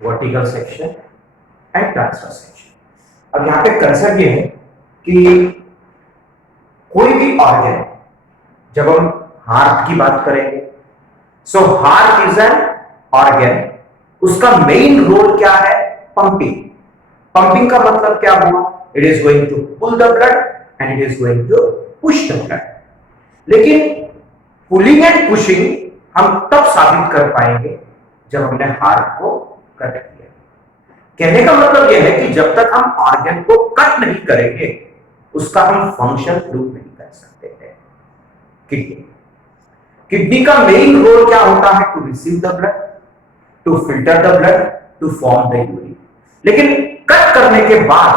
Vertical section and transverse section. अब यहां पे कंसेप्ट ये है कि कोई भी ऑर्गन, जब हम हार्ट की बात करेंगे, so heart is an organ, उसका मेन रोल क्या है? पंपिंग। पंपिंग का मतलब क्या हुआ? It is going to pull the blood and it is going to push the blood. लेकिन पुलिंग एंड पुशिंग हम तब साबित कर पाएंगे जब हमने हार्ट को कट किया। कहने का मतलब यह है कि जब तक हम ऑर्गन को कट नहीं करेंगे उसका हम फंक्शन प्रूव नहीं कर सकते हैं। किडनी, किडनी का मेन रोल क्या होता है? To receive the blood, to filter the blood, to form the urine. लेकिन कट करने के बाद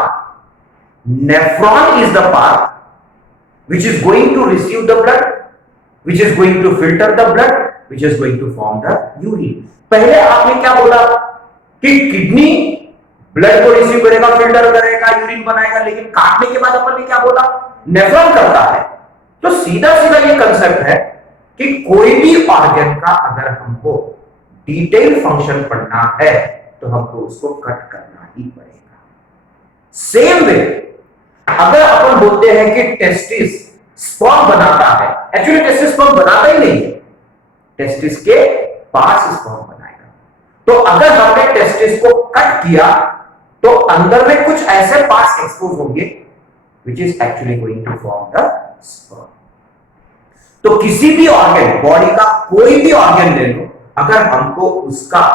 nephron is the part which is going to receive the blood, which is going to filter the blood, which is going to form the urine। पहले आपने क्या बोला कि kidney blood को रिसीव करेगा, फिल्टर करेगा, यूरिन बनाएगा, लेकिन काटने के बाद अपन ने क्या बोला? नेफ्रॉन करता है। तो सीधा सीधा ये कंसेप्ट है कि कोई भी ऑर्गन का अगर हमको डिटेल फंक्शन पढ़ना है तो हमको उसको कट करना ही पड़ेगा। सेम वे अगर अपन बोलते हैं कि टेस्टिस स्पर्म बनाता है, एक्चुअली टेस्टिस स्पर्म बनाता ही नहीं है, टेस्टिस के पास स्पर्म बनाएगा। तो अगर हमने टेस्टिस को कट किया तो अंदर में कुछ ऐसे पार्ट्स एक्सपोज होंगे which is actually going to form the sperm। तो किसी भी ऑर्गन, बॉडी का कोई भी ऑर्गन ले लो, अगर हमको उसका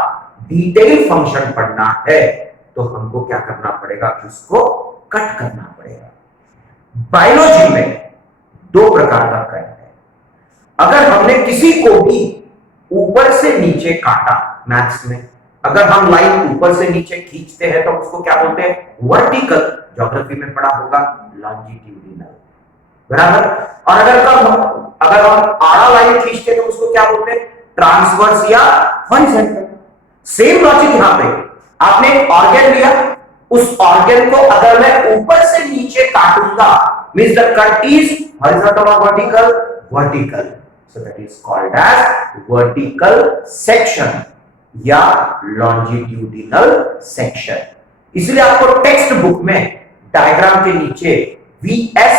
डिटेल फंक्शन पढ़ना है तो हमको क्या करना पड़ेगा? उसको कट करना पड़ेगा। बायोलॉजी में दो प्रकार का कट है। अगर हमने किसी को भी ऊपर से नीचे काटा, मैथ्स में अगर हम लाइन ऊपर से नीचे खींचते हैं तो उसको क्या बोलते हैं? वर्टिकल। ज्योग्राफी में पढ़ा होगा लॉन्जिट्यूडिनल, बराबर। और अगर हम आड़ा लाइन खींचते हैं तो उसको क्या बोलते हैं? ट्रांसवर्स या हॉरिजॉन्टल। सेम लॉजिक यहां पे, आपने एक ऑर्गन लिया, उस ऑर्गन को अगर मैं ऊपर से नीचे काटूंगा, means the cut is horizontal और vertical? Vertical. So that is called as vertical section या लॉन्जिट्यूडिनल सेक्शन। इसलिए आपको टेक्स्ट बुक में डायग्राम के नीचे VS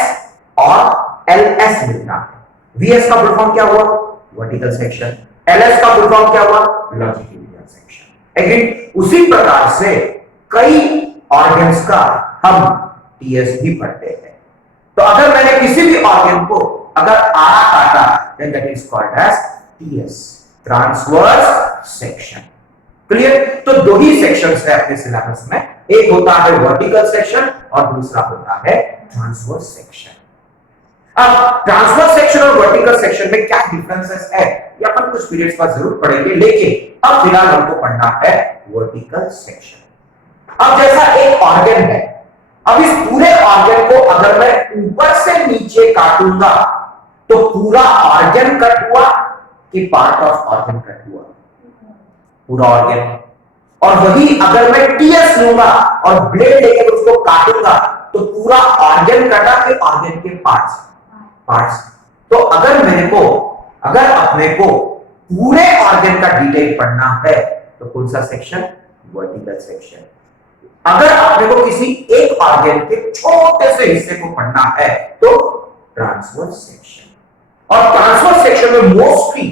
और LS मिलता है। VS का फुल फॉर्म क्या हुआ? Vertical section. LS का फुल फॉर्म क्या हुआ? Longitudinal section. एग्री? उसी प्रकार से कई ऑर्गन्स का हम TS भी पढ़ते हैं। तो अगर मैंने किसी भी ऑर्गन को अगर आड़ा काटा, then that is called as TS, transverse section. Clear? तो दो ही सेक्शंस है अपने सिलेबस में, एक होता है वर्टिकल सेक्शन और दूसरा होता है ट्रांसवर्स सेक्शन। अब ट्रांसवर्स सेक्शन और वर्टिकल सेक्शन में क्या डिफरेंसेस है ये अपन कुछ पीरियड्स बाद जरूर पढ़ेंगे, लेकिन अब फिलहाल हमको पढ़ना है वर्टिकल सेक्शन। अब जैसा एक ऑर्गन है, अब इस पूरे ऑर्गन को अगर मैं ऊपर से नीचे काटूंगा तो पूरा ऑर्गन कट हुआ कि पार्ट ऑफ ऑर्गन कट हुआ? पूरा ऑर्गन। और वही अगर मैं टीएस लूंगा और ब्लेड लेकर उसको काटूंगा तो पूरा ऑर्गन कटा कि ऑर्गन के पार्ट्स। तो अगर अपने को पूरे ऑर्गन का डिटेल पढ़ना है तो कौन सा सेक्शन? Vertical section. अगर अपने को किसी एक ऑर्गन के छोटे से हिस्से को पढ़ना है तो ट्रांसवर्स सेक्शन। और ट्रांसवर्स सेक्शन में मोस्टली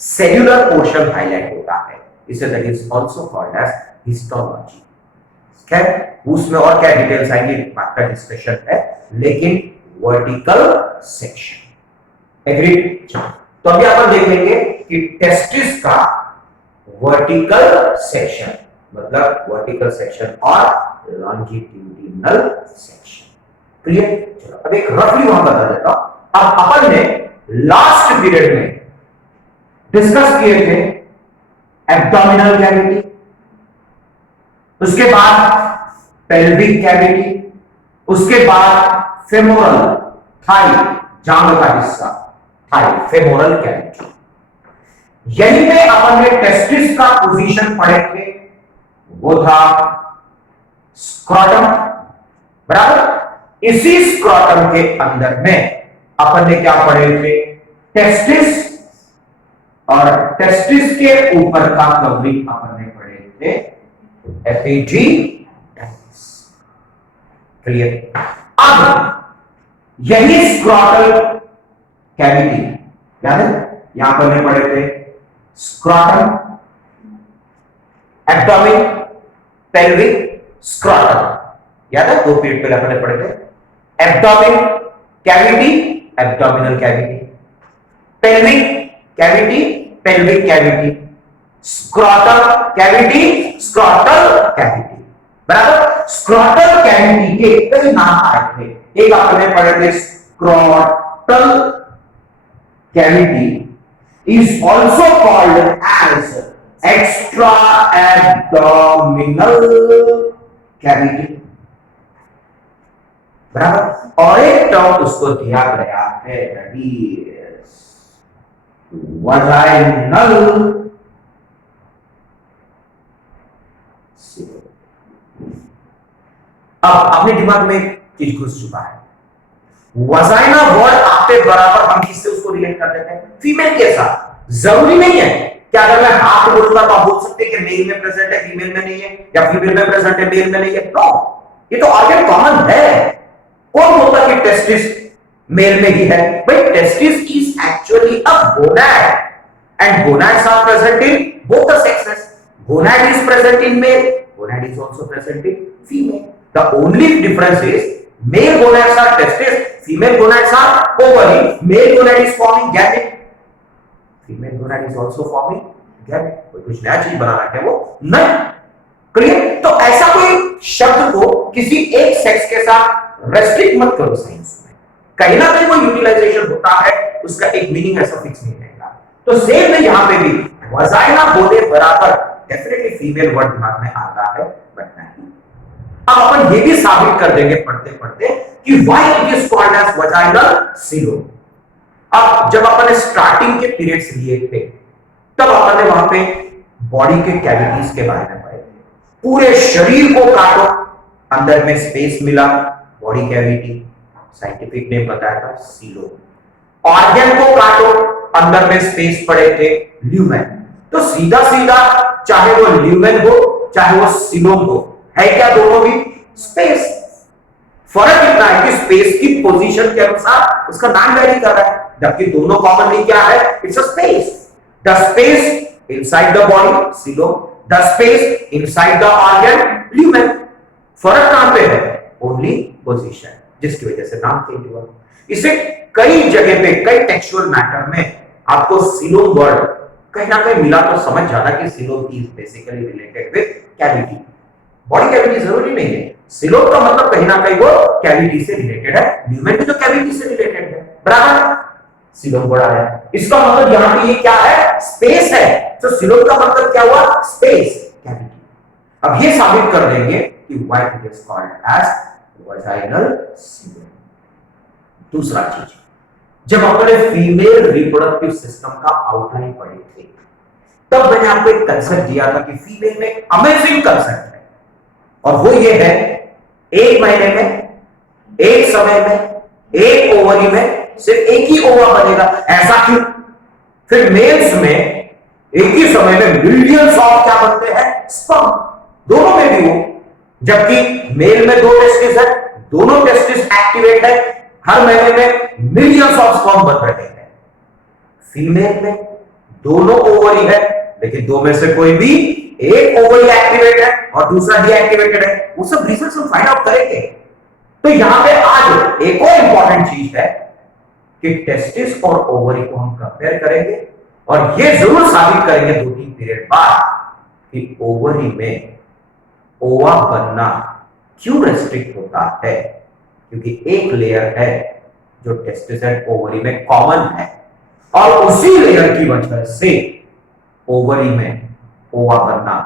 सेल्यूलर पोर्शन हाईलाइट होता है, इसे that is also called as histology. खैर उसमें और क्या डिटेल्स आएंगे बात का डिस्कशन है, लेकिन वर्टिकल सेक्शन। एग्रीड? तो अभी अपन देखेंगे कि टेस्टिस का वर्टिकल सेक्शन मतलब वर्टिकल सेक्शन और लॉन्जिट्यूडिनल सेक्शन। क्लियर? चलो अब एक रफली वहां बता देता हूं। अब अपन ने लास्ट पीरियड में डिस्कस किए थे एब्डोमिनल कैविटी, उसके बाद पेल्विक कैविटी, उसके बाद फेमोरल थाई, जांघ का हिस्सा थाई, फेमोरल कैविटी। यहीं पे अपन ने टेस्टिस का पोजीशन पढ़े थे, वो था स्क्रॉटम, बराबर। इसी स्क्रॉटम के अंदर में अपन ने क्या पढ़े थे? टेस्टिस, और टेस्टिस के ऊपर का कवरिंग अपन ने पढ़े थे एपिडिडाइमिस। क्लियर? अब यही स्क्रॉटल कैविटी याद है, यहां पर हमने पढ़े थे स्क्रॉटम, एब्डोमेन, पेल्विक, स्क्रॉटल, याद है? 2 पीरियड पहले हमने पढ़े थे। Abdomen cavity, abdominal cavity, pelvic cavity, pelvic cavity, scrotal cavity, scrotal cavity. बराबर? स्क्रॉटल कैविटी के कई नाम आए थे। एक आपने पढ़े थे scrotal cavity is also called as extra abdominal cavity. बराबर? और एक टर्म उसको दिया गया है वजाइनल। अब अपने दिमाग में एक चीज घुस चुका है, वजाइना वर्ड आपके बराबर हम किससे उसको रिलेट कर देते हैं? फीमेल के साथ। जरूरी नहीं है कि अगर मैं हाथ बोलूंगा तो आप बोल सकते हैं कि मेल में प्रेजेंट है फीमेल में नहीं है, या फीमेल में प्रेजेंट है मेल में नहीं है। नो, ये तो ऑर्गन कॉमन है। कौन बोलता कि टेस्टिस मेल में ही है? भाई testis is actually a gonad and gonads are present in both the sexes. Gonad is present in male, gonad is also present in female. The only difference is male gonads are testes, female gonads are ovary. Male gonad is forming gamete, female gonad is also forming gamete. कोई कुछ नया चीज बना रहा है वो नहीं। Clear? तो ऐसा कोई शब्द को किसी एक सेक्स के साथ रेस्ट्रिक्ट मत करो साइंस में। कहीं ना कहीं वो यूटिलाइजेशन होता है, उसका एक मीनिंग ऐसा फिक्स नहीं रहेगा। तो सेम में यहां पे भी वजाइना बोले बराबर डेफिनेटली फीमेल वर्ड दिमाग में आता है, बट नहीं। अब अपन ये भी साबित कर देंगे पढ़ते पढ़ते कि why it is called as vaginal coelom. अब जब अपन स्टार्टिंग के पीरियड्स लिए थे तब अपन ने वहां पे बॉडी के कैविटीज के बारे में पढ़े थे। पूरे शरीर को काटो, अंदर में स्पेस मिला, बॉडी कैविटी, साइंटिफिक नेम बताया था सीलोम। ऑर्गन को काटो, अंदर में स्पेस पड़े थे, ल्यूमेन। तो सीधा सीधा चाहे वो ल्यूमेन हो चाहे वो सीलोम हो, है क्या दोनों भी? स्पेस। फर्क इतना है कि स्पेस की पोजीशन के अनुसार उसका नाम वेरी कर रहा है, जबकि दोनों कॉमनली क्या है? It's a space. The space inside the body coelom, the space inside the organ lumen. फर्क कहां पे है? ओनली पोजीशन, जिसकी वजह से नाम चेंज हुआ। इसे कई जगह पे कई टेक्सचुअल मैटर में आपको सीलोम वर्ड कहीं ना कहीं मिला तो समझ जाना कि coelom is basically related with cavity. Body cavity जरूरी नहीं है, सीलोम का मतलब कहीं ना कहीं वो कैविटी से रिलेटेड है, ल्यूमेन भी तो कैविटी से रिलेटेड है। बराबर? सीलोम वर्ड आया, इसका मतलब यहां पे ये क्या है? स्पेस है। तो सीलोम का मतलब क्या हुआ? Space, cavity. अब ये साबित कर देंगे कि why it is called as vaginal coelom. दूसरा चीज, जब अपने फीमेल रिप्रोडक्टिव सिस्टम का आउटलाइन पढ़े थे तब मैंने आपको एक कंसेप्ट दिया था कि फीमेल में अमेजिंग कंसेप्ट है, और वो ये है एक महीने में, एक समय में, एक ओवरी में सिर्फ एक ही ओवा बनेगा। ऐसा क्यों? फिर मेल्स में एक ही समय में मिलियंस ऑफ क्या बनते हैं? स्पर्म, दोनों में भी वो। जबकि मेल में 2 टेस्टिस है, दोनों टेस्टिस एक्टिवेट है, हर महीने में मिलियंस ऑफ स्पर्म बन रहे हैं। फीमेल में दोनों ओवरी है, लेकिन 2 में से कोई भी एक ओवरी एक्टिवेट है और दूसरा डीएक्टिवेटेड है। वो सब रिजल्ट्स हम फाइंड आउट करेंगे। तो यहां पे आज एक और इंपॉर्टेंट चीज है कि टेस्टिस और ओवरी को हम कंपेयर करेंगे, और ये जरूर साबित करेंगे 2-3 पीरियड बाद कि ओवरी में ओवा बनना क्यों रेस्ट्रिक्ट होता है। क्योंकि एक लेयर है जो टेस्टिस एंड ओवरी में कॉमन है, और उसी लेयर की वजह से ओवरी में ओवा बनना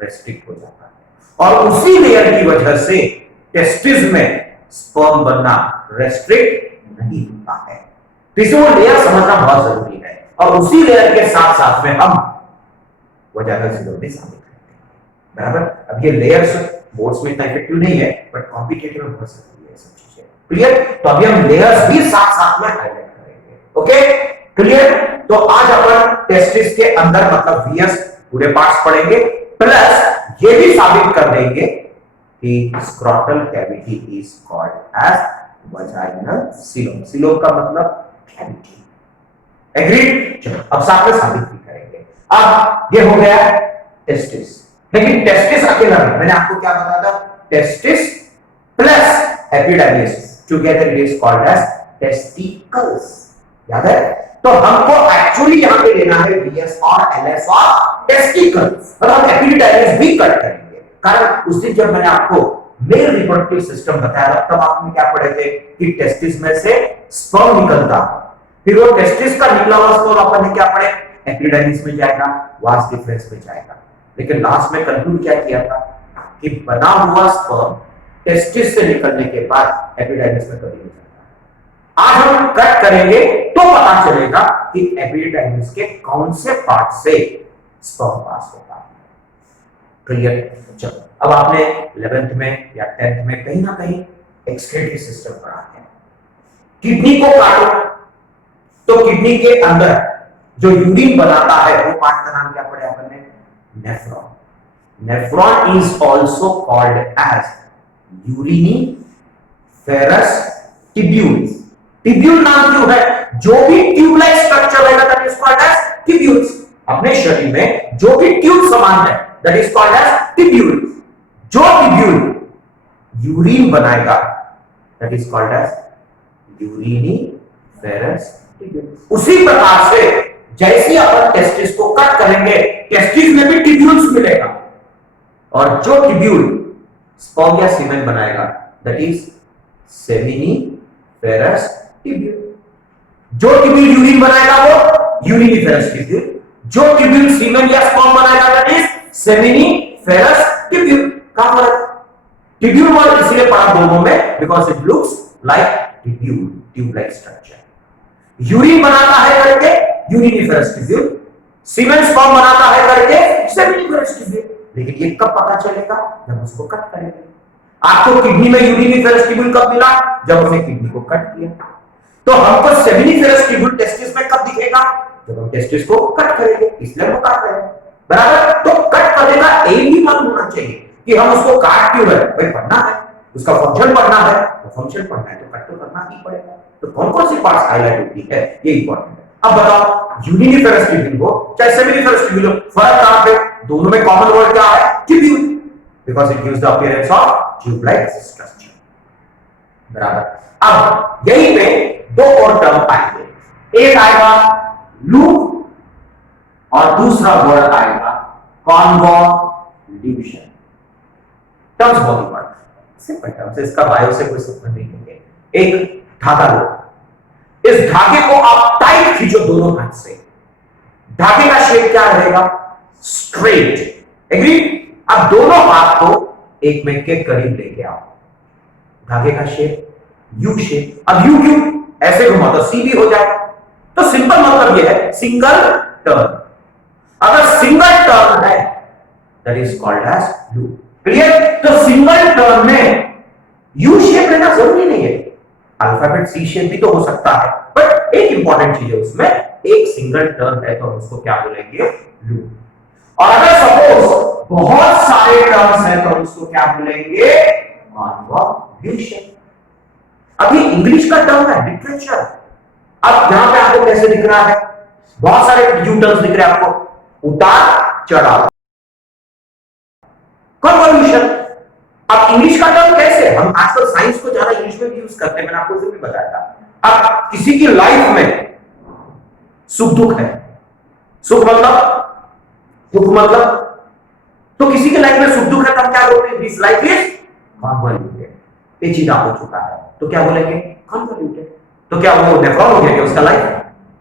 रेस्ट्रिक्ट हो जाता है, और उसी लेयर की वजह से टेस्टिस में स्पर्म बनना रेस्ट्रिक्ट नहीं होता है। तो इसे वो लेयर समझना बहुत जरूरी है, और उसी लेयर के साथ साथ में हम वजाइनल सीलोम भी साबित करते हैं। बराबर? अब ये लेयर्स बोर्ड्स में इतना इफेक्टिव नहीं है, बट कॉम्पिटिटिव में बहुत जरूरी है सब चीजें। क्लियर? तो अभी हम लेयर्स भी साथ साथ में हाईलाइट करेंगे। Okay, clear? तो आज अपन टेस्टिस के अंदर मतलब वीएस पूरे पार्ट्स पढ़ेंगे, प्लस ये भी साबित कर देंगे कि scrotal cavity is called as vaginal coelom. Coelom का मतलब कैविटी। एग्रीड? चलो अब साथ में साबित भी करेंगे। अब ये हो गया टेस्टिस, लेकिन टेस्टिस अकेला नहीं, मैंने आपको क्या बताया था, testis plus epididymis together it is called as testicles. याद है? तो हमको एक्चुअली यहां पे लेना है वीएस और एलएस और टेस्टिकल्स, और हम एपिडाइमिस भी कट करेंगे। कारण उस दिन जब मैंने आपको मेल रिप्रोडक्टिव सिस्टम बताया तब आपने क्या पढ़े थे कि टेस्टिस में से स्पर्म निकलता, फिर वो टेस्टिस का निकला हुआ स्पर्म अपन ने क्या पढ़े, एपिडाइमिस में जाएगा, वास डिफरेंस में जाएगा। लेकिन लास्ट में कंक्लूड क्या किया था कि बना हुआ स्पर्म टेस्टिस से निकलने के बाद एपिडाइमिस में कभी नहीं जाता। आज हम कट करेंगे तो पता चलेगा कि एपिडाइमिस के कौन से पार्ट से स्पर्म पास होता है। क्लियर? चलो अब आपने 11th में या 10th में कहीं ना कहीं एक्सक्रीटरी सिस्टम पढ़ा है। किडनी को काटो तो किडनी के अंदर जो यूरिन बनाता है वो पार्ट का नाम क्या पढ़ा अपन ने, nephron. Nephron is also called as uriniferous tubules. Tubule नाम क्यों है, जो भी ट्यूब लाइक स्ट्रक्चर रहेगा that is called as tubules. अपने शरीर में जो भी ट्यूब समान है that is called as tubule. जो ट्यूब्यूल यूरिन बनाएगा that is called as uriniferous tubule. उसी प्रकार से जैसे अपन टेस्टिस को कट करेंगे टेस्टिस में भी ट्यूब्यूल्स मिलेगा, और जो ट्यूब्यूल स्पर्म या सीमेन बनाएगा दैट इज सेमिनीफेरस ट्यूब्यूल। जो ट्यूब्यूल यूरिन बनाएगा वो यूरिनीफेरस ट्यूब्यूल, जो ट्यूब्यूल सीमेन या स्पर्म बनाएगा दैट इज सेमिनीफेरस ट्यूब्यूल। क्या फर्क? ट्यूब्यूल वर्ड इसलिए पढ़ा दोनों में because it looks like tubule, tube like structure. Urine बनाता है करके यूरिनीफेरस ट्यूब्यूल, सीमेन स्पर्म बनाता है करके सेमिनीफेरस ट्यूब्यूल। लेकिन ये कब पता चलेगा, जब उसको कट करेंगे। आपको किडनी में यूरिनीफेरस ट्यूब्यूल कब मिला, जब हमने किडनी को कट किया। तो हमको सेमिनीफेरस ट्यूब्यूल टेस्टिस में कब दिखेगा, जब हम टेस्टिस को कट करेंगे, इसलिए हम काट रहे हैं। बराबर? तो कट करने का एम भी मालूम होना चाहिए कि हम उसको काट क्यों रहे, भाई पढ़ना है, उसका फंक्शन पढ़ना है, तो फंक्शन पढ़ना है तो कट तो करना ही पड़ेगा। तो कौन कौन सी पार्ट्स हाईलाइट होती है ये इंपॉर्टेंट है। अब बताओ यूरिनीफेरस ट्यूब्यूल हो चाहे सेमिनीफेरस ट्यूब्यूल हो, फर्क कहां पे, दोनों में कॉमन वर्ड क्या है, tubule, because it gives the appearance of tube like structure. बराबर? अब यही पे दो और टर्म आएंगे, एक आएगा लूप और दूसरा वर्ड आएगा कॉन्वोल्यूशन। टर्म्स बहुत इंपॉर्टेंट, सिंपल टर्म्स, इसका बायो से कोई संबंध नहीं है। एक धागा लो, इस धागे को आप टाइट खींचो दोनों हाथ से, धागे का शेप क्या रहेगा, स्ट्रेट। एग्री? अब दोनों हाथ को एक में के करीब लेके आओ, धागे का शेप यू शेप। अब यू क्यों, ऐसे घुमा तो सी भी हो जाएगा। तो सिंपल मतलब यह है सिंगल टर्न। अगर सिंगल टर्न है that is called as loop. Clear? तो सिंगल टर्न में यू शेप लेना जरूरी नहीं है, अल्फाबेट सी शेप भी तो हो सकता है, बट एक इंपॉर्टेंट चीज है उसमें, एक सिंगल टर्न है तो हम उसको क्या बोलेंगे, लूप। और अगर सपोज बहुत सारे टर्म्स हैं तो हम उसको क्या बोलेंगे, कॉन्वोल्यूशन। अभी इंग्लिश का टर्म है लिटरेचर। अब यहां पे आपको कैसे दिख रहा है, बहुत सारे यू टर्म्स दिख रहे हैं आपको, उतार चढ़ाव, कन्वोल्यूशन। अब इंग्लिश का टर्म कैसे, हम आजकल साइंस को ज्यादा इंग्लिश में भी यूज करते हैं, मैंने आपको भी बताया था। अब किसी की लाइफ में सुख दुख है, सुख मतलब, दुख मतलब, तो किसी की लाइफ में सुख दुख है तब क्या बोलते हैं, दिस लाइफ इज कन्वोल्यूटेड, पेचीदा हो चुका है तो क्या बोलेंगे, कन्वोल्यूटेड। तो क्या वो नेफ्रॉन हो गया क्या उसका लाइफ,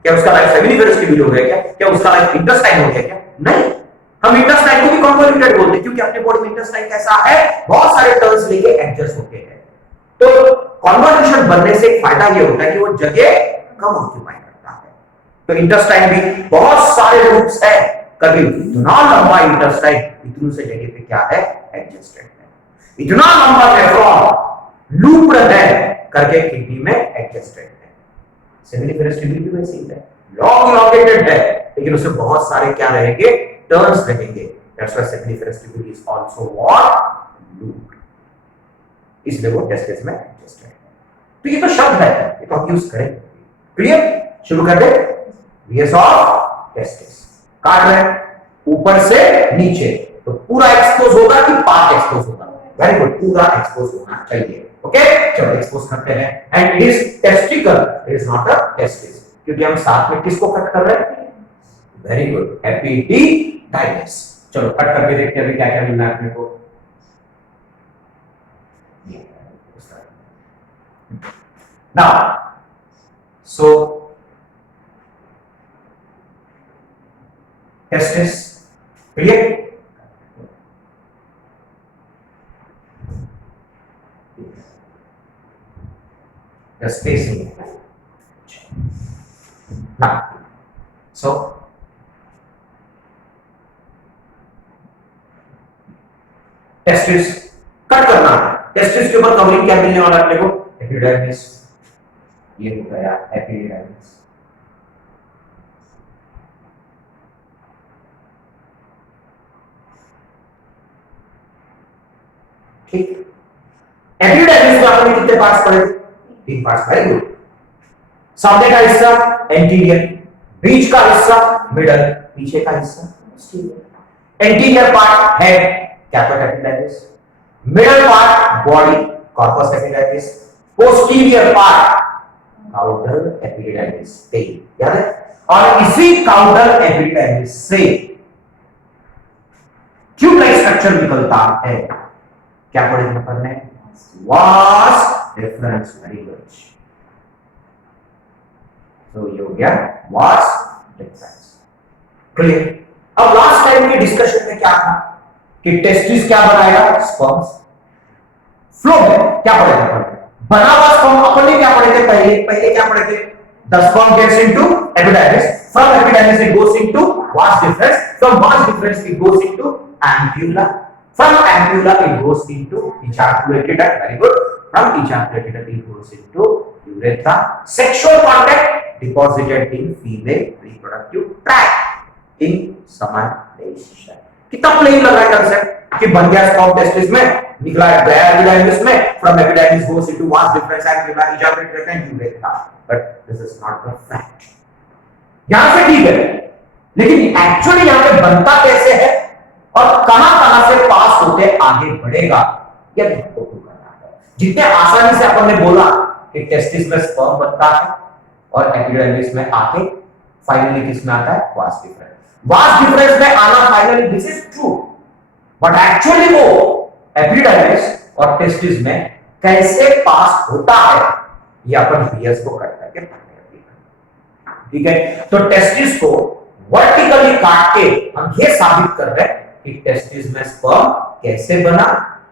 क्या उसका लाइफ सेमिनीफेरस ट्यूब्यूल हो गया क्या उसका लाइफ इंटेस्टाइन हो गया क्या, नहीं। हम इंटेस्टाइन को भी कन्वोल्यूटेड बोलते हैं क्योंकि अपने बॉडी में इंटेस्टाइन कैसा है, बहुत सारे टर्न्स लेके एडजस्ट होते हैं। तो कन्वोल्यूशन बनने से फायदा ये होता है कि वो जगह कम ऑक्यूपाई करता है। तो इंटेस्टाइन भी बहुत सारे लूप्स है, कभी इतना लंबा इंटेस्टाइन इतनी से जगह पे क्या है, एडजस्टेड है, इतना लंबा नेफ्रॉन लूप्ड है करके किडनी में एडजस्टेड है। सेमिनीफेरस ट्यूब्यूल भी वैसे ही है, लॉन्ग इलॉन्गेटेड है, लेकिन उसमें बहुत सारे क्या रहेंगे, टर्न्स रहेंगे, that's why seminiferous tubule is also what looped, इसलिए वो टेस्टिस में एडजस्ट है। तो ये तो शब्द है, ये तो हम यूज करें। क्लियर? शुरू कर दे। वीएस ऑफ टेस्टिस काट रहे हैं ऊपर से नीचे, तो पूरा एक्सपोज होगा कि पार्ट एक्सपोज होगा? वेरी गुड, पूरा एक्सपोज होना चाहिए। ओके, चलो एक्सपोज करते हैं। And this testicle is not a testis, क्योंकि हम साथ में किसको कट कर रहे हैं? Very good, epididymis. चलो कट करके देखते हैं अभी क्या क्या मिलना है अपने को। Now so testis clear? The spacing. Now, so testis cut करना है। टेस्टिस के ऊपर कवरिंग क्या मिलने वाला है अपने को? एपिडिडाइमिस। ये हो गया एपिडिडाइमिस। ठीक, एपिडिडाइमिस में आपने कितने पार्ट्स पढ़े? 3 पार्ट्स। Very good. सामने का हिस्सा एंटीरियर, बीच का हिस्सा मिडल, पीछे का हिस्सा posterior. Anterior part head capital epididymis, middle part body corpus epididymis, posterior part caudal epididymis. याद है? और इसी काउडल एपिडाइमिस से ट्यूब लाइक स्ट्रक्चर निकलता है। क्या पढ़े अपन ने? Vas deferens. Very good. तो ये हो गया वास डिफरेंस। क्लियर? अब लास्ट टाइम के डिस्कशन में क्या था कि टेस्टिस क्या बनाएगा? स्पर्म्स। फ्लो में क्या पढ़े थे अपन? बना हुआ स्पर्म अपन ने क्या पढ़े थे? पहले क्या पढ़े थे? The sperm gets into epididymis, from epididymis it goes into vas deferens, from vas deferens it goes into ampulla, from ampulla it goes into ejaculated duct. Very good. From ejaculated duct it goes into urethra. Sexual contact deposited in female reproductive tract in semination. कितना plane लग रहा है concept कि बन गया sperm testis में, निकला गया एपिडाइमिस में, from epididymis goes into vas deferens ampulla, ejaculated duct and urethra. But this is not the fact. यहां से ठीक है, लेकिन एक्चुअली यहां पे बनता कैसे है और कहां से पास होते आगे बढ़ेगा, यह आपको करना है। जितने आसानी से अपन ने बोला कि टेस्टिस में स्पर्म बनता है और एपिडाइमिस में आके फाइनली किस में आता है? Vas deferens. वास डिफरेंस में आना finally this is true, but actually वो एपिडाइमिस और टेस्टिस में कैसे पास होता है ये अपन वीएस को कट करके पढ़ेंगे। ठीक है? तो टेस्टिस को वर्टिकली काट के हम ये साबित कर रहे हैं कि टेस्टिस में स्पर्म कैसे बना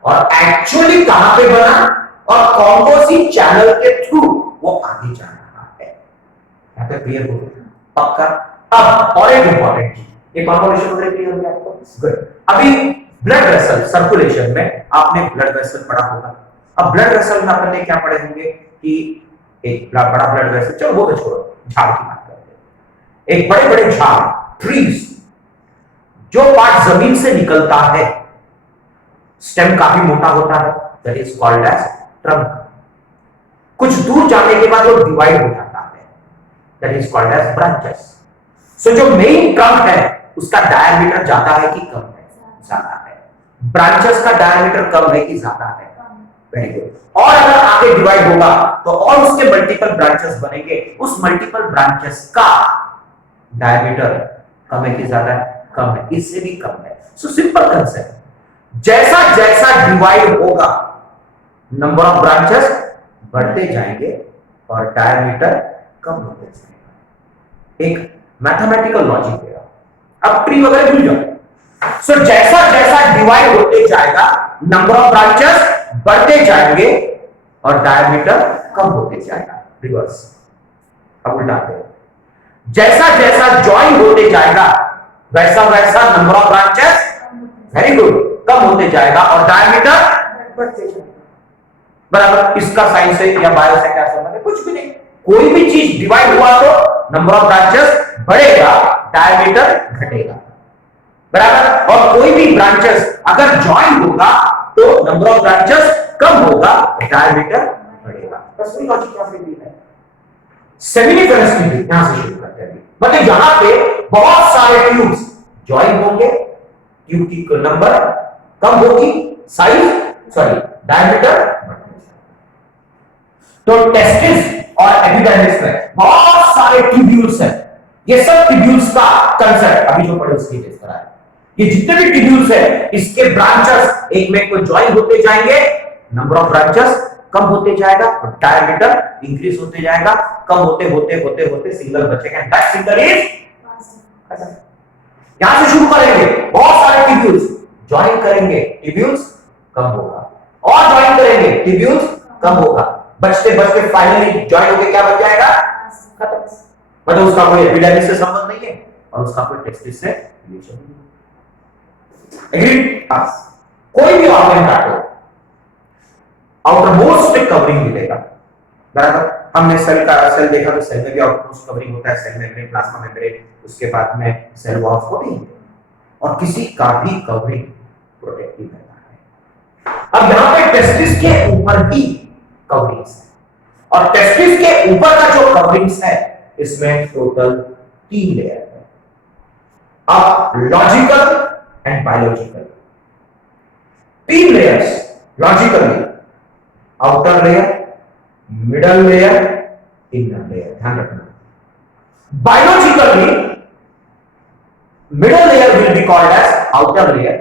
और एक्चुअली कहां पे बना और कौन सी चैनल के थ्रू वो आगे जा रहा है। यहां पे क्लियर हो गया? पक्का? अब और एक इंपॉर्टेंट चीज, ये कॉन्फर्मेशन वगैरह क्लियर हो गया आपको? गुड। अभी ब्लड वेसल सर्कुलेशन में आपने ब्लड वेसल पढ़ा होगा। अब ब्लड वेसल में अपन ने क्या पढ़े होंगे कि एक बड़ा ब्लड वेसल, चलो वो तो छोड़ो, झाड़ की बात करते हैं। एक बड़े बड़े झाड़, ट्रीज, जो पार्ट जमीन से निकलता है, स्टेम काफी मोटा होता है, that is called as trunk. कुछ दूर जाने के बाद वो डिवाइड हो जाता है, that is called as branches. So जो मेन ट्रंक है उसका डायमीटर ज्यादा है कि कम है? ज्यादा है। ब्रांचेस का डायमीटर कम है कि ज्यादा है? Very good. और अगर आगे डिवाइड होगा तो और उसके मल्टीपल ब्रांचेस बनेंगे, उस मल्टीपल ब्रांचेस का डायमीटर कम है कि ज्यादा है? कम है, इससे भी कम है। सो सिंपल कंसेप्ट, जैसा जैसा डिवाइड होगा नंबर ऑफ ब्रांचेस बढ़ते जाएंगे और डायमीटर कम होते जाएगा। एक मैथमेटिकल लॉजिक है। अब ट्री वगैरह भूल जाओ। सो जैसा जैसा डिवाइड होते जाएगा नंबर ऑफ ब्रांचेस बढ़ते जाएंगे और डायमीटर कम होते जाएगा। रिवर्स, अब उल्टाते हैं। जैसा जैसा ज्वाइन होते जाएगा वैसा वैसा number of branches, very good, कम होते जाएगा और डायमीटर बढ़ते जाएगा। बराबर। इसका साइंस से या बायो से क्या संबंध है? कुछ भी नहीं। कोई भी चीज डिवाइड हुआ तो नंबर ऑफ ब्रांचेस बढ़ेगा, डायमीटर घटेगा। बराबर। और कोई भी ब्रांचेस अगर ज्वाइन होगा तो नंबर ऑफ ब्रांचेस कम होगा, डायमीटर बढ़ेगा। बस वही लॉजिक यहां पे भी है। सेमिनिफेरस ट्यूब यहां से शुरू करते हैं। मतलब यहां पे बहुत सारे ट्यूब्स ज्वाइन होंगे, ट्यूब की नंबर कम होगी, साइज डायमीटर। तो टेस्टिस और एपिडेमिस में बहुत सारे ट्यूब्यूल्स हैं। ये सब ट्यूब्यूल्स का कंसेप्ट अभी जो पढ़े उसकी बेस करा है। ये जितने भी ट्यूब्यूल्स है इसके ब्रांचेस एक में कोई ज्वाइन होते जाएंगे, नंबर ऑफ ब्रांचेस कम होते जाएगा और डायमीटर इंक्रीज होते जाएगा। कम होते होते होते होते सिंगल बचेगा। दैट सिंगल इज यहां से शुरू करेंगे, बहुत सारे ट्यूब्यूल्स ज्वाइन करेंगे, ट्यूब्यूल्स कम होगा, और ज्वाइन करेंगे, ट्यूब्यूल्स कम होगा, बचते बचते फाइनली ज्वाइन होके क्या बच जाएगा, खत्म। मतलब उसका कोई एपिडेमिस से संबंध नहीं है और उसका कोई टेस्टिस से रिलेशन नहीं है। एग्री? कोई भी ऑर्गन काटो, आउटर मोस्ट कवरिंग मिलेगा, बराबर। हमने सेल देखा तो सेल में भी आउटर मोस्ट कवरिंग होता है, सेल मेम्ब्रेन, प्लाज्मा मेम्ब्रेन, उसके बाद में सेल वॉल्स होती है, और किसी का भी कवरिंग प्रोटेक्टिव रहता है। अब यहां पे टेस्टिस के ऊपर भी कवरिंग्स है, और टेस्टिस के ऊपर का जो कवरिंग्स है इसमें टोटल 3 लेयर है। अब logical and biological 3 layers logically, outer layer, middle layer, inner layer, ध्यान रखना। Biologically middle layer will be called as outer layer,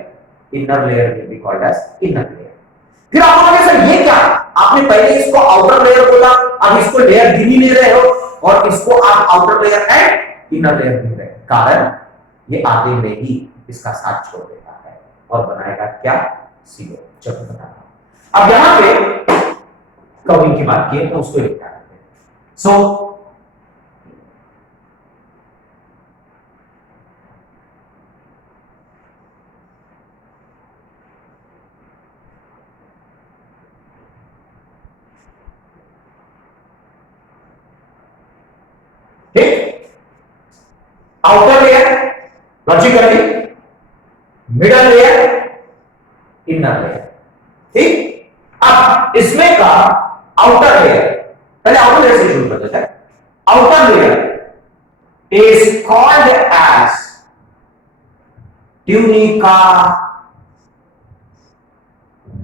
inner layer will be called as inner layer. फिर आप बोलोगे sir ये क्या, आपने पहले इसको आउटर लेयर बोला, अब इसको लेयर गिन ही नहीं रहे हो और इसको आप outer layer and inner layer गिन रहे हैं। कारण ये आधे में ही इसका साथ छोड़ देता है और बनाएगा क्या, सीधे। चलो बताना। अब यहां पे कवरिंग की बात की है तो उसको लिखा है। सो ठीक, outer layer logically, middle layer, inner layer. ठीक, अब इसमें का आउटर लेयर, पहले आउटर लेयर से शुरू करते हैं। Outer layer is called as tunica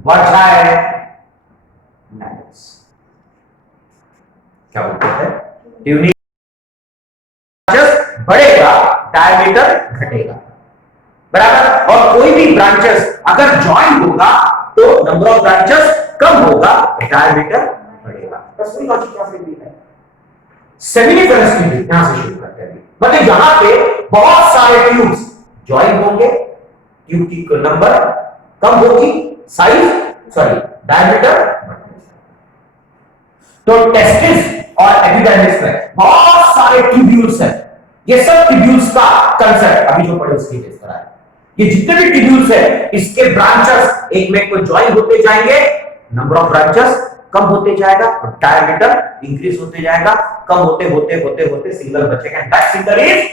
vaginalis. क्या बोलते हैं, ट्यूनिका बढ़ेगा, डायमीटर घटेगा, बराबर। और कोई भी ब्रांचेस अगर ज्वाइन होगा तो नंबर ऑफ ब्रांचेस कम होगा, डायमीटर बढ़ेगा। बस वही लॉजिक यहां पे भी है। सेमिनिफेरस ट्यूब यहां से शुरू करते हैं। मतलब यहां पे बहुत सारे ट्यूब्स ज्वाइन होंगे, ट्यूब की नंबर कम होगी, साइज डायमीटर बढ़ेगा। तो टेस्टिस और एपिडेमिस में बहुत सारे ट्यूब्यूल्स हैं। ये सब ट्यूब्यूल्स का कंसेप्ट अभी जो पढ़े उसकी बेस करा है। ये जितने भी ट्यूब्यूल्स है इसके ब्रांचेस एक में कोई ज्वाइन होते जाएंगे, नंबर ऑफ ब्रांचेस कम होते जाएगा और डायमीटर इंक्रीज होते जाएगा। कम होते होते होते होते सिंगल बचेगा। दैट सिंगल इज,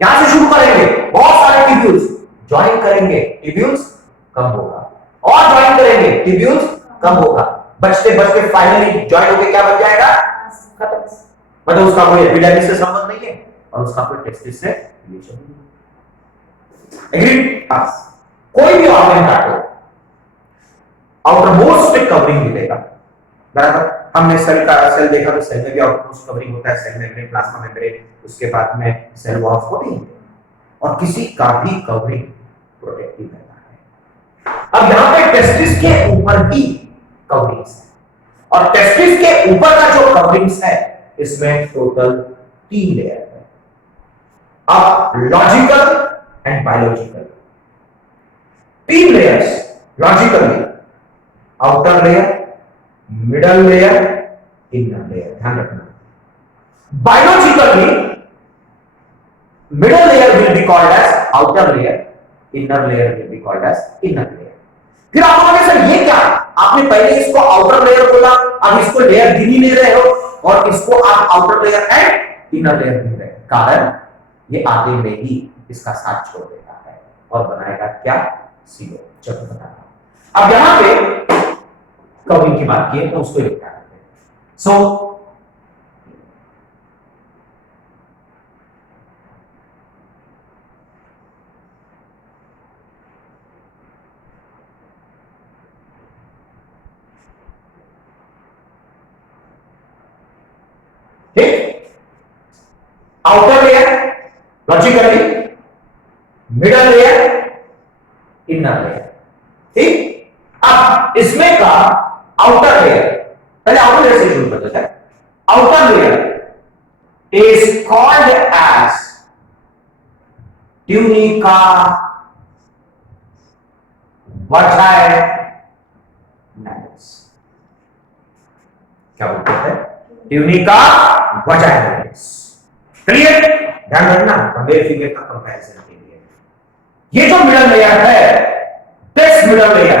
यहां से शुरू करेंगे, बहुत सारे ट्यूब्यूल्स ज्वाइन करेंगे, ट्यूब्यूल्स कम होगा, और ज्वाइन करेंगे, ट्यूब्यूल्स कम होगा, बचते बचते फाइनली ज्वाइन होके क्या बन जाएगा, खत्म। मतलब उसका कोई एपिडेमिस से संबंध नहीं है और उसका कोई टेस्टिस से रिलेशन नहीं है। एग्री? कोई भी ऑर्गन काटो, आउटर मोस्ट कवरिंग मिलेगा, बराबर। हमने सेल देखा तो सेल में भी आउटर मोस्ट कवरिंग होता है, सेल मेम्ब्रेन, प्लाज्मा मेम्ब्रेन, उसके बाद में सेल वॉल्स होती है, और किसी का भी कवरिंग प्रोटेक्टिव रहता है। अब यहां पे टेस्टिस के ऊपर भी कवरिंग्स है, और टेस्टिस के ऊपर का जो कवरिंग्स है इसमें टोटल 3 लेयर है। अब logical and biological 3 layers logically, outer layer, middle layer, inner layer, ध्यान रखना। Biologically middle layer will be called as outer layer, inner layer will be called as inner layer. फिर आप बोलोगे sir ये क्या, आपने पहले इसको आउटर लेयर बोला, अब इसको लेयर गिन ही नहीं रहे हो और इसको आप outer layer and inner layer गिन रहे हैं। कारण ये आधे में ही इसका साथ छोड़ देता है और बनाएगा क्या, CO। चलो बताना। अब यहां पे कविंग की बात की है तो उसको लिखा है। सो ठीक, outer layer logically, middle layer, inner layer. ठीक, अब इसमें का आउटर लेयर, पहले आउटर लेयर से शुरू करते हैं। Outer layer is called as tunica vaginalis. क्या बोलते हैं, ट्यूनिका वजाइनैलिस। क्लियर, ध्यान रखना मेरे फिंगर का कंपैरिजन के लिए। ये जो मिडल लेयर है, this middle layer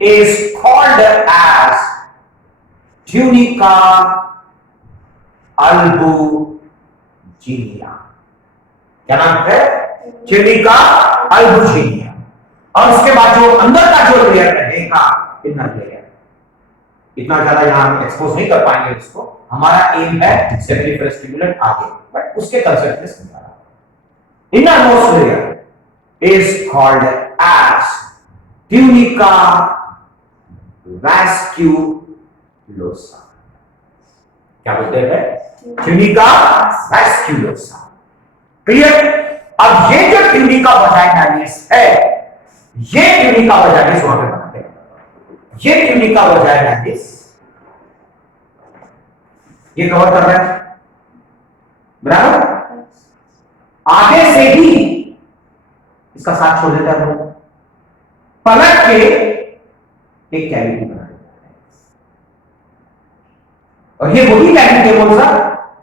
is called as tunica albuginea. क्या नाम है, ट्यूनिका अल्बुजिनिया। और उसके बाद जो अंदर का जो लेयर रहेगा, इनर लेयर, इतना ज्यादा यहां हम एक्सपोज नहीं कर पाएंगे इसको, हमारा एम है सेमिनिफरस स्टिमुलेंट आगे, बट उसके कंसेप्ट में समझा रहा हूं। Inner most layer is called as tunica vasculosa. क्या बोलते हैं, ट्यूनिका वैस्क्यूलोसा। क्लियर। अब ये जो ट्यूनिका वजाइनैलिस है, ये ट्यूनिका वजाइनैलिस वहां पे बनाते हैं, ये ट्यूनिका वजाइनैलिस ये कवर कर रहा है, बराबर। आगे से ही इसका साथ छोड़ देता है, पलट के एक कैविटी बना देता है। और ये वही कैविटी है, कौन सा,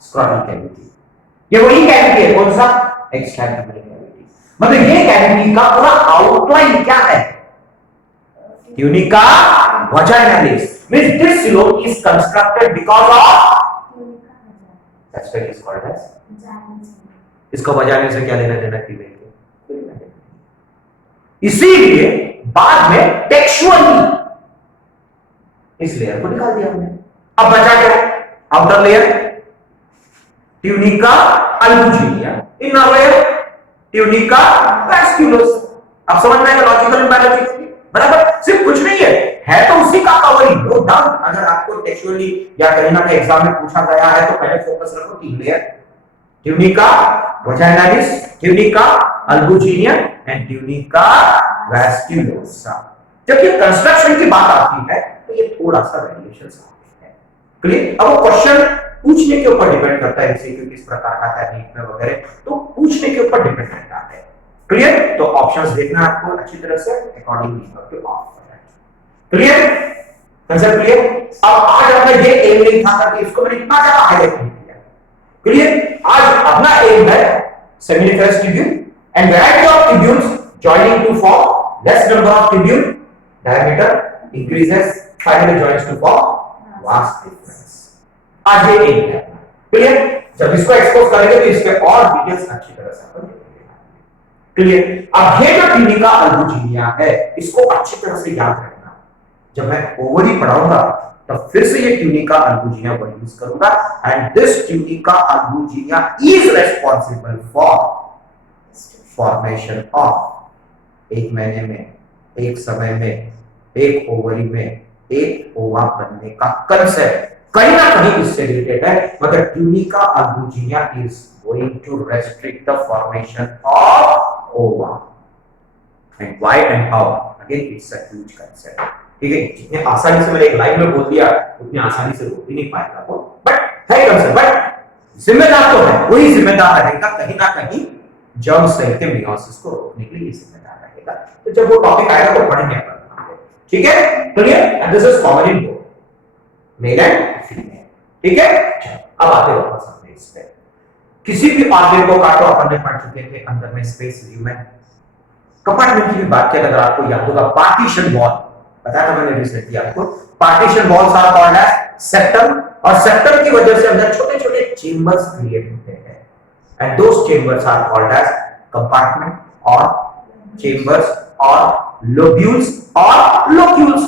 स्क्रॉटल कैविटी। ये वही कैविटी है, कौन सा, एक्सट्राक्टिबल कैविटी। मतलब ये कैविटी का पूरा आउटलाइन क्या है, tunica vaginalis. Means this coelom is constructed because of, that's why it is called as. इसको वजाइना से क्या लेना देना, फीमेल के, इसीलिए बाद में टेक्सचुअली इस लेयर को निकाल दिया हमने। अब बचा क्या, outer layer tunica albuginea, inner layer tunica vasculosa. अब समझ में आएगा लॉजिकल बायोलॉजी, बराबर। सिर्फ कुछ नहीं है तो उसी का कवरिंग। नो डाउट, अगर आपको टेक्सचुअली या कहीं ना कहीं एग्जाम में पूछा गया है तो पहले फोकस रखो तीन layer, tunica vaginalis, tunica albuginea and tunica vasculosa. जब ये कंस्ट्रक्शन की बात आती है तो ये थोड़ा सा वेरिएशंस आते हैं। क्लियर। अब वो क्वेश्चन पूछने के ऊपर डिपेंड करता है, एमसीक्यू किस प्रकार का है, नीट में वगैरह, तो पूछने के ऊपर डिपेंड करता है। क्लियर। तो ऑप्शंस देखना आपको अच्छी तरह से, अकॉर्डिंगली करके ऑफ करना है। Clear, concept clear. अब आज अपना ये एम नहीं था कि इसको मैंने इतना ज्यादा हाईलाइट नहीं किया। क्लियर। आज अपना एम है seminiferous tubule and variety of tubules joining to form less number of tubule, diameter increases, finally joins to form vast difference. आज ये एम है। क्लियर। जब इसको एक्सपोज करेंगे तो इस पे और डिटेल्स अच्छी तरह से अपन देखेंगे। क्लियर। अब ये जो ट्यूनिका अल्बुजिनिया है, इसको अच्छी तरह से याद रखना। जब मैं ओवरी पढ़ाऊंगा तब फिर से ये ट्यूनिका अल्बुजिनिया वर्ड यूज करूंगा, and this tunica albuginea is responsible for formation of, एक महीने में, एक समय में, एक ओवरी में एक ओवा बनने का कंसेप्ट कहीं ना कहीं इससे रिलेटेड है। मगर tunica albuginea is going to restrict the formation of ova and why and how, again it's a huge concept। ठीक है, जितने आसानी से मैंने एक लाइन में बोल दिया उतनी आसानी से बोल भी नहीं पाएगा वो, बट है कंसेप्ट। बट जिम्मेदार तो है, वही जिम्मेदार रहेगा कहीं ना कहीं जर्म सेल के मियोसिस को रोकने के लिए जिम्मेदार रहेगा। तो जब वो टॉपिक आएगा तो पढ़ेंगे अपन। ठीक है, clear. And this is common in both male and female. ठीक है, अब आते हैं वापस अपने इस पे। किसी भी ऑर्गन को काटो, अपन ने पढ़ चुके थे अंदर में स्पेस ह्यूमन कंपार्टमेंट की भी बात किया, अगर आपको याद होगा पार्टीशन वॉल बताया था मैंने रिसेंटली आपको। Partition walls are called as septum, और सेप्टम की वजह से अंदर छोटे छोटे चेंबर्स क्रिएट होते हैं, and those chambers are called as compartment और चेंबर्स और लोब्यूल्स और लोक्यूल्स,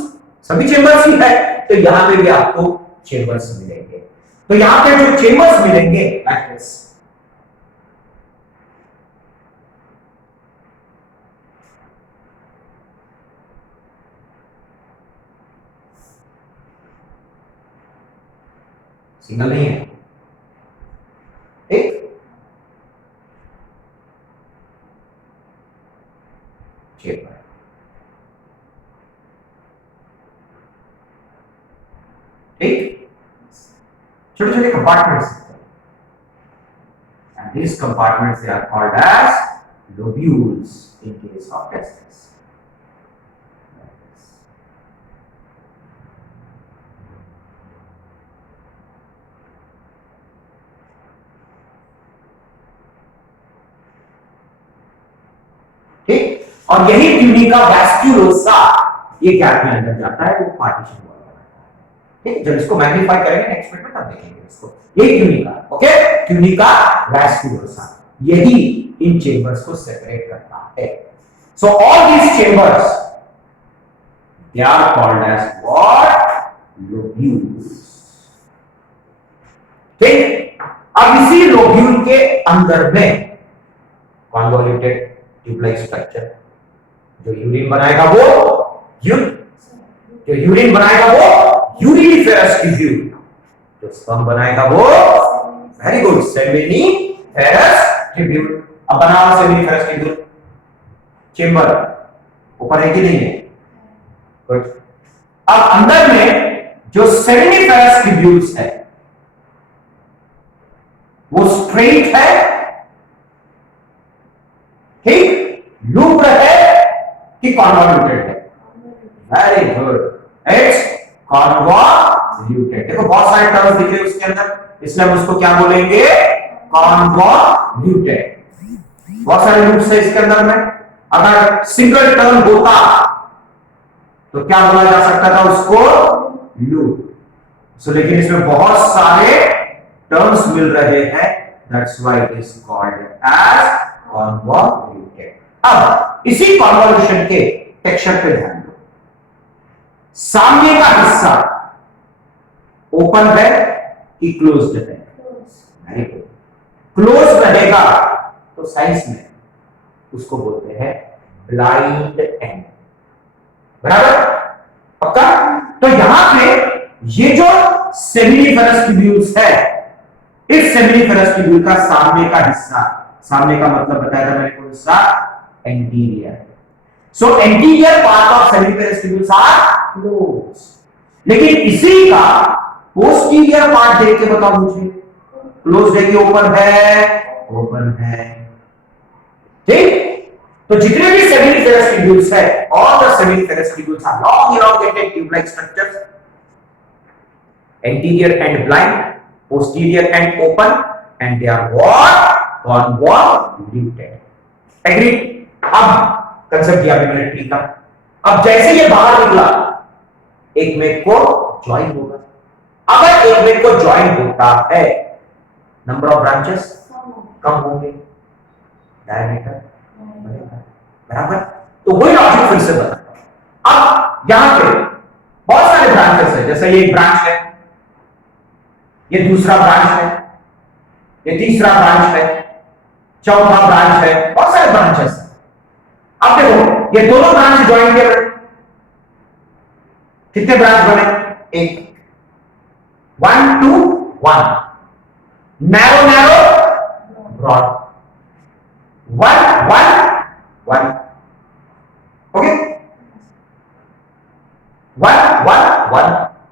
सभी चेंबर्स ही है। तो यहां पे भी आपको चेंबर्स मिलेंगे। तो यहां पे जो चेंबर्स मिलेंगे लाइक दिस, सिंगल नहीं है, एक चेंबर, ठीक, छोटे छोटे compartments, and these compartments they are called as lobules in case of testes. ठीक, और यही ट्यूनिका वैस्क्युलोसा ये गैप में अंदर जाता है, वो पार्टीशन वॉल बनाता है। ठीक, जब इसको मैग्नीफाई करेंगे नेक्स्ट में तब देखेंगे इसको। यही ट्यूनिका, ओके, ट्यूनिका वैस्क्युलोसा यही इन चेंबर्स को सेपरेट करता है। So all these chambers they are called as what, lobules. ठीक, अब इसी लोब्यूल के अंदर में कॉन्वोल्यूटेड ट्यूब-लाइक स्ट्रक्चर, जो यूरिन बनाएगा वो जो यूरिन बनाएगा वो यूरिनिफेरस ट्यूब्यूल, जो स्पर्म बनाएगा वो वेरी गुड सेमिनिफेरस ट्यूब्यूल। अब बनाओ सेमिनिफेरस ट्यूब्यूल, चेंबर ऊपर है कि नहीं है, गुड। अब अंदर में जो सेमिनिफेरस ट्यूब्यूल्स है वो स्ट्रेट है, ठीक, लूप्ड है कि कॉन्वोल्यूटेड है, वेरी गुड, इट्स कॉन्वोल्यूटेड। देखो बहुत सारे टर्म्स दिख रहे हैं उसके अंदर, इसलिए हम उसको क्या बोलेंगे, कॉन्वोल्यूटेड। बहुत सारे लूप्स है इसके अंदर में, अगर सिंगल टर्म होता तो क्या बोला जा सकता था उसको, लूप। सो लेकिन इसमें बहुत सारे टर्म्स मिल रहे हैं, that's why it is called as convoluted. अब इसी कॉन्वोल्यूशन के टेक्सचर पे ध्यान दो, सामने का हिस्सा ओपन है कि क्लोज्ड है, वेरी गुड, क्लोज रहेगा तो साइंस में उसको बोलते हैं ब्लाइंड एंड, बराबर, पक्का। तो यहां पे ये जो सेमिनिफेरस ट्यूब्यूल्स है, इस सेमिनिफेरस ट्यूब्यूल का सामने का हिस्सा, सामने का मतलब बताया था मैंने कौन सा, anterior. So anterior part of seminiferous tubules are close, लेकिन इसी का पोस्टीरियर पार्ट देख के बताओ मुझे, क्लोज है कि ओपन है, ओपन है, ठीक। तो जितने भी सेमिनिफेरस ट्यूब्यूल्स है, all the seminiferous tubules are long elongated tube-like structures, anterior and blind, posterior and open, and they are what, convoluted. Agreed? अब कंसेप्ट दिया मैंने ट्री का। अब जैसे ये बाहर निकला, एक में को ज्वाइन होगा। अगर एक में को ज्वाइन होता है, नंबर ऑफ ब्रांचेस कम होंगे, डायमीटर बराबर। तो वही लॉजिक फिर से बता। अब यहां पे बहुत सारे ब्रांचेस है, जैसे ये एक ब्रांच है, ये दूसरा ब्रांच है, ये तीसरा ब्रांच है, चौथा ब्रांच है, बहुत सारे ब्रांचेस है। अब देखो ये दोनों ब्रांच ज्वाइन किए बने, कितने ब्रांच बने, एक, 1 2 1, नैरो नैरो ब्रॉड, 1 1 1, ओके, 1 1 1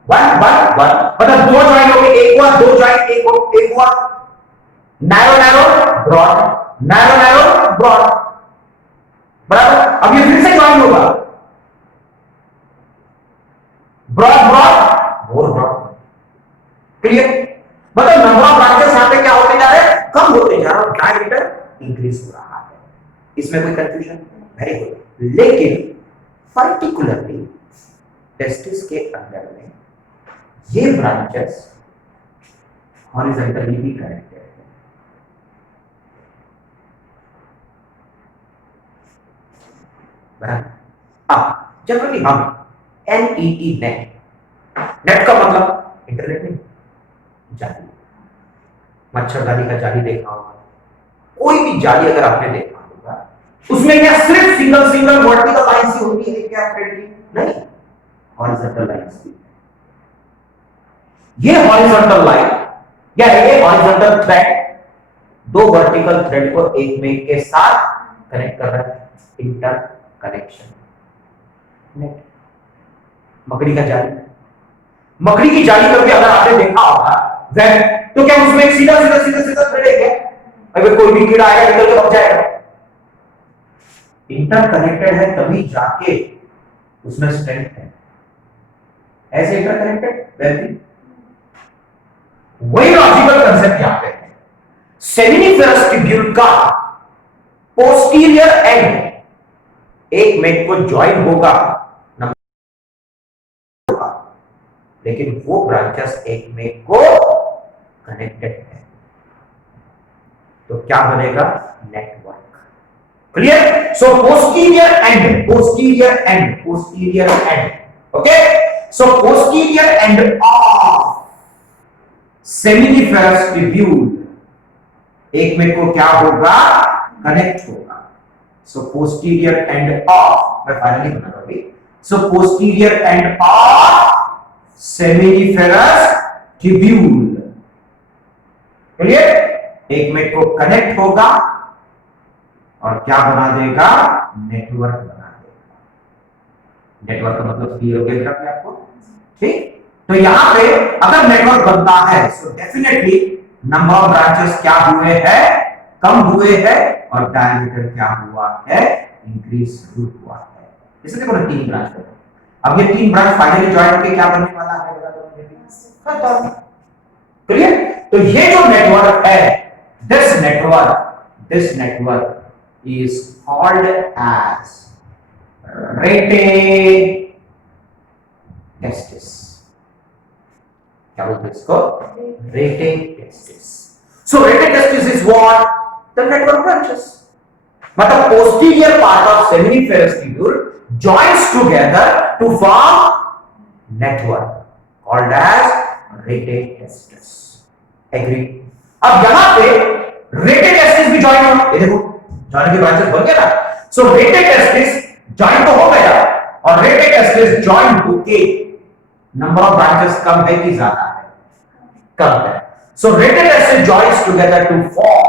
1 1 1, मतलब दो ज्वाइन हो गए, एक हुआ, दो ज्वाइन, एक हुआ, narrow narrow broad, narrow narrow broad, बराबर। अब ये फिर से ज्वाइन होगा, broad broad more broad, clear. मतलब नंबर ऑफ ब्रांचेस यहां पे क्या होते जा रहे हैं, कम होते जा रहे हैं, डायमीटर इंक्रीज हो रहा है। इसमें कोई कंफ्यूजन, वेरी गुड। लेकिन पर्टिकुलरली टेस्टिस के अंदर में ये ब्रांचेस हॉरिजॉन्टली भी कनेक्टेड है, बराबर। अब जनरली हम NET नेट का मतलब इंटरनेट नहीं, जाली, मच्छरदानी का जाली देखा होगा, कोई भी जाली अगर आपने देखा होगा उसमें क्या सिर्फ सिंगल सिंगल वर्टिकल लाइन सी होती है क्या थ्रेड की? नहीं, हॉरिजॉन्टल लाइंस भी। ये हॉरिजॉन्टल लाइन या ये हॉरिजॉन्टल थ्रेड दो वर्टिकल थ्रेड को एक में के साथ कनेक्ट कर रहा है, इंटर कनेक्शन। नेट, मकड़ी का जाली, मकड़ी की जाली कभी अगर आपने देखा होगा तो क्या उसमें एक सीधा सीधा सीधा सीधा थ्रेड है क्या? अगर कोई भी कीड़ा आएगा निकल के भाग जाएगा। इंटर कनेक्टेड है तभी जाके उसमें स्ट्रेंथ है। ऐसे इंटर कनेक्टेड वैसे वही लॉजिकल कंसेप्ट यहां पे है। सेमिनिफेरस ट्यूब्यूल का पोस्टीरियर एंड एक में को ज्वाइन होगा, लेकिन वो ब्रांचेस एक में को कनेक्टेड है, तो क्या बनेगा? Network. Clear? So posterior end, posterior end, posterior end, okay. So posterior end of seminiferous tubule एक में को क्या होगा? कनेक्ट होगा। सो पोस्टीरियर एंड ऑफ, मैं फाइनली बना रहा हूं। So posterior end of seminiferous tubule, clear? एक में को कनेक्ट होगा और क्या बना देगा? नेटवर्क बना देगा। नेटवर्क का मतलब क्लियर हो गया आपको? ठीक। तो यहां पे अगर नेटवर्क बनता है तो डेफिनेटली नंबर ऑफ ब्रांचेस क्या हुए हैं? कम हुए हैं, और डायमीटर क्या हुआ है? इंक्रीज हुआ है। इसे देखो ना, 3 ब्रांच है। अब ये 3 ब्रांच फाइनली ज्वाइन होकर क्या बनने वाला है? खत्म। क्लियर? तो ये जो नेटवर्क है, this network is called as rated testis. क्या बोलते हैं इसको? rated testis. So rated testis is what? The network branches. मतलब posterior part of seminiferous tubule joins together to form network called as rated testis. Agree? अब यहां पे rated testis भी join हो, ये देखो ज्वाइन के ब्रांचेस बन गया ना। सो रेटेड टेस्टिस ज्वाइन तो हो गया, और रेटेड टेस्टिस ज्वाइन होके नंबर ऑफ ब्रांचेस कम है कि ज्यादा है? कम है। So rete testis joins together to form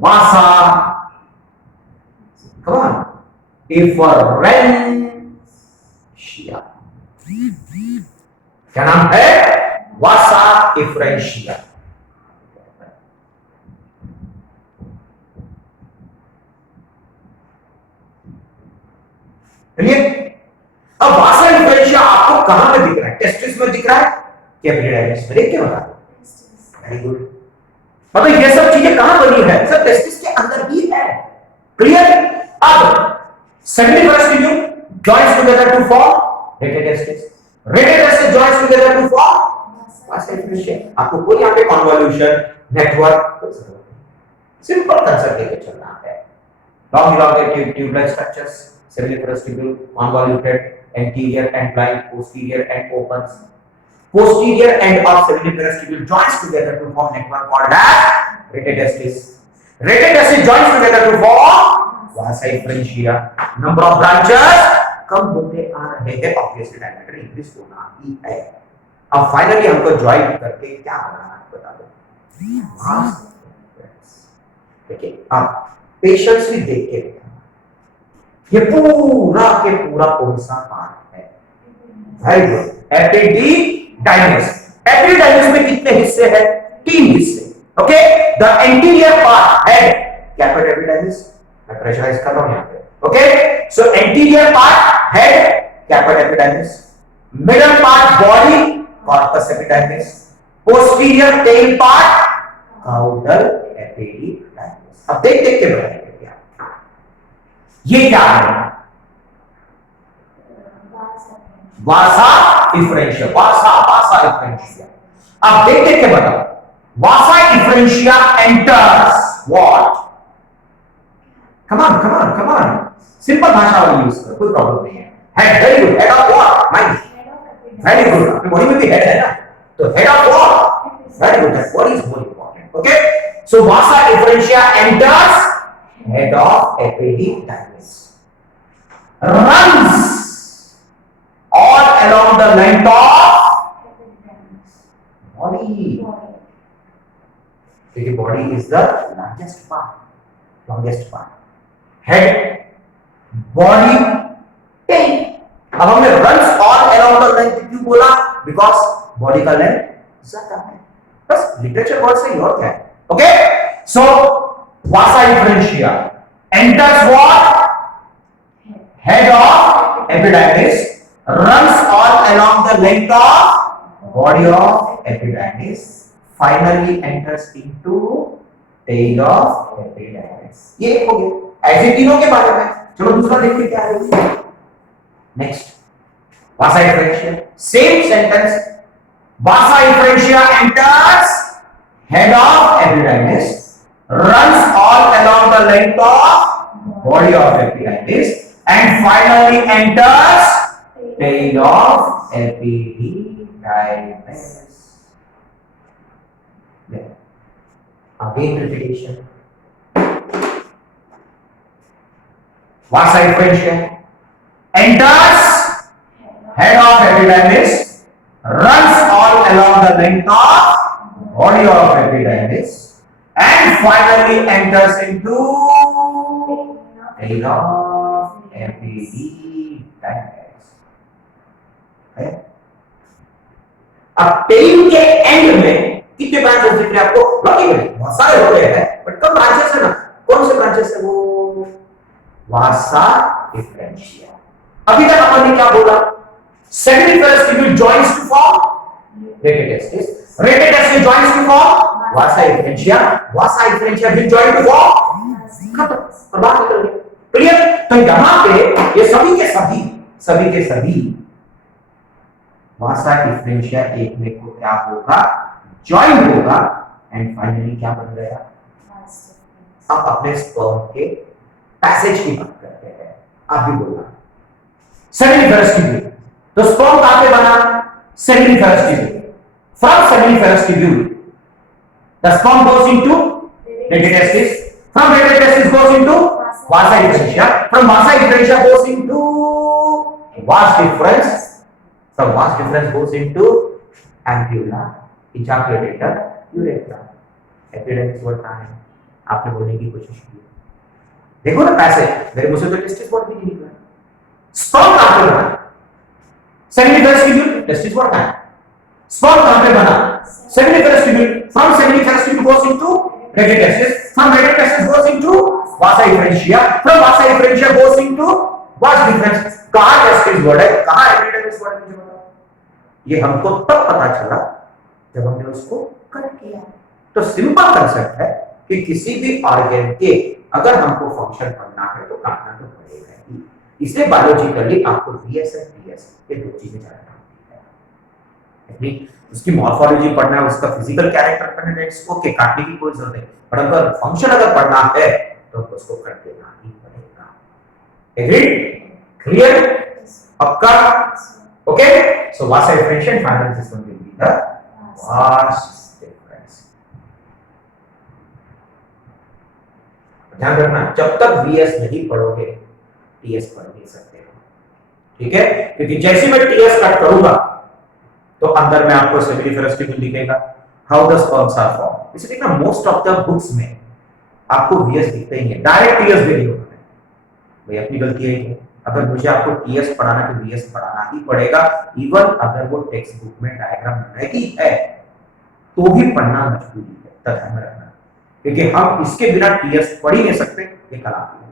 vasa, come on, efferentia. क्या नाम है? वासा इफरेंशिया। अब वासा इफरेंशिया आपको कहां पे दिख रहा है? टेस्टिस में दिख रहा है कि एपिडिडाइमिस में? देख के बता। Very good. मतलब ये सब चीजें कहां बनी है? सब टेस्टिस के अंदर ही है। क्लियर? अब seminiferous tubule joins together to form rete testis, rete testis joins together to form vasa efferentia. आपको कोई यहां पे कन्वोल्यूशन नेटवर्क, सिंपल कंसेप्ट लेके चलना है। Long elongated tube-like structures, seminiferous tubule, convoluted, anterior and blind, posterior and opens. Posterior end of seminiferous tubule joins together to form network called as rated testis. Rated testis joins together to form vasa differentia. Number of branches कम होते आ रहे हैं, obviously diameter increase होना ही है। अब finally हमको join करके क्या बनाना है बता दो। देखिए अब पेशेंटली देख के ये पूरा के पूरा कौन सा पार्ट है? Very good, epididymis. एपिडिडाइमिस में कितने हिस्से हैं? 3 हिस्से। Okay, the anterior part head, capital epididymis, मैं प्रेशराइज कर रहा हूं यहां पे। Okay, so anterior part head, capital epididymis, middle part body, corpus epididymis, posterior tail part, caudal epididymis. अब देख देख के बताइए ये क्या है? Vasa differentia, vasa differentia. अब देख देख के बताओ, vasa differentia enters what? Come on simple भाषा वाली यूज करो, कोई प्रॉब्लम नहीं है। Head, very good. Head of what? Mind. Very good. आपकी बॉडी में भी हेड है ना, तो head of what? Very good. That body is more important. Okay, so Vasa differentia enters head of epididymis, runs all along the length of body, क्योंकि body is the longest part, head, body, tail। अब हमने runs all along the length क्यों बोला? because body का length ज्यादा है, बस literature word से और क्या है। Okay, so Vasa differentia enters what? Head of epididymis, runs all along the length of body of epididymis, finally enters into tail of epididymis। ये हो गया ऐसे तीनों के बारे में। चलो दूसरा देखते क्या है। Next, Vasa differentia, same sentence. Vasa differentia enters head of epididymis, runs all along the length of body of epididymis, and finally enters tail of epididymis। Again repetition. Vasa differential enters head of epididymis, runs all along the length of body of epididymis, and finally enters into tail of epididymis। अब tell के and में कितने branches दिख रहे हैं आपको? Logically बहुत सारे हो गए हैं, बट कम ब्रांचेस है ना। कौन से ब्रांचेस है वो? Vasa differentia. अभी तक हमने क्या बोला? Secondary vestibule joints to form rete testis, rete testis joints to form vasa differentia, vasa differentia will join to form खत्म, और बात निकल गई। क्लियर? तो यहां पे ये सभी के सभी वासा डिफरेंशिया एक में को क्या होगा? ज्वाइन होगा, एंड फाइनली क्या बन गया? अब अपने स्पर्म के पैसेज की बात करते हैं। आप भी बोलना सेकेंडरी वेस्टिब्यूल, तो स्पर्म कहां पे बना? Secondary vestibule. From secondary vestibule the sperm goes into rete testis, from rete testis goes into vasa differentia, from vasa differentia goes into vas deferens, from vas difference goes into ampulla, ejaculator, urethra। Epididymis word कहां है? आपने बोलने की कोशिश की, देखो ना passage, मेरे मुंह से तो टेस्टिस वर्ड भी नहीं निकला। स्पर्म कहां पे बना? Secondary vestibule. टेस्टिस वर्ड कहां है? स्पर्म कहां पे बना? Secondary vestibule. From secondary vestibule goes into rete testis, from rete testis goes into vasa differentia, from vasa differentia goes into vas deferens. कहां टेस्टिस वर्ड है, कहां एपिडिडाइमिस वर्ड है? ये हमको तब पता चला जब हमने उसको कट किया। तो सिंपल कंसेप्ट है कि किसी भी ऑर्गन के अगर हमको फंक्शन पढ़ना है तो काटना तो पड़ेगा ही। इसलिए बायोलॉजिकली आपको वीएसएफ टीएस ये दो चीजें जानना होती है। उसकी मॉर्फोलॉजी पढ़ना है, उसका फिजिकल कैरेक्टर पढ़ना है, इसको के काटने की कोई जरूरत नहीं, पर अगर फंक्शन अगर पढ़ना है तो उसको कट देना ही पड़ेगा। एग्रीड? क्लियर? पक्का? Okay, so Vasa differential final system will be the Vas difference। ध्यान रखना, जब तक VS नहीं पढ़ोगे TS पढ़ नहीं सकते हो, ठीक है? क्योंकि जैसे मैं TS कट करूंगा तो अंदर में आपको सेकेंडरी वेस्टिब्यूल दिखेगा, how the sperms are form. इसलिए ना मोस्ट ऑफ द बुक्स में आपको VS दिखते ही है, डायरेक्ट TS भी नहीं होता है। भाई अपनी गलती है, अगर मुझे आपको टीएस पढ़ाना तो वीएस पढ़ाना ही पड़ेगा। इवन अगर वो टेक्स्ट बुक में डायग्राम नहीं है तो भी पढ़ना मजबूरी है, ध्यान में रखना, क्योंकि हम इसके बिना टीएस पढ़ ही नहीं सकते। ये कला है।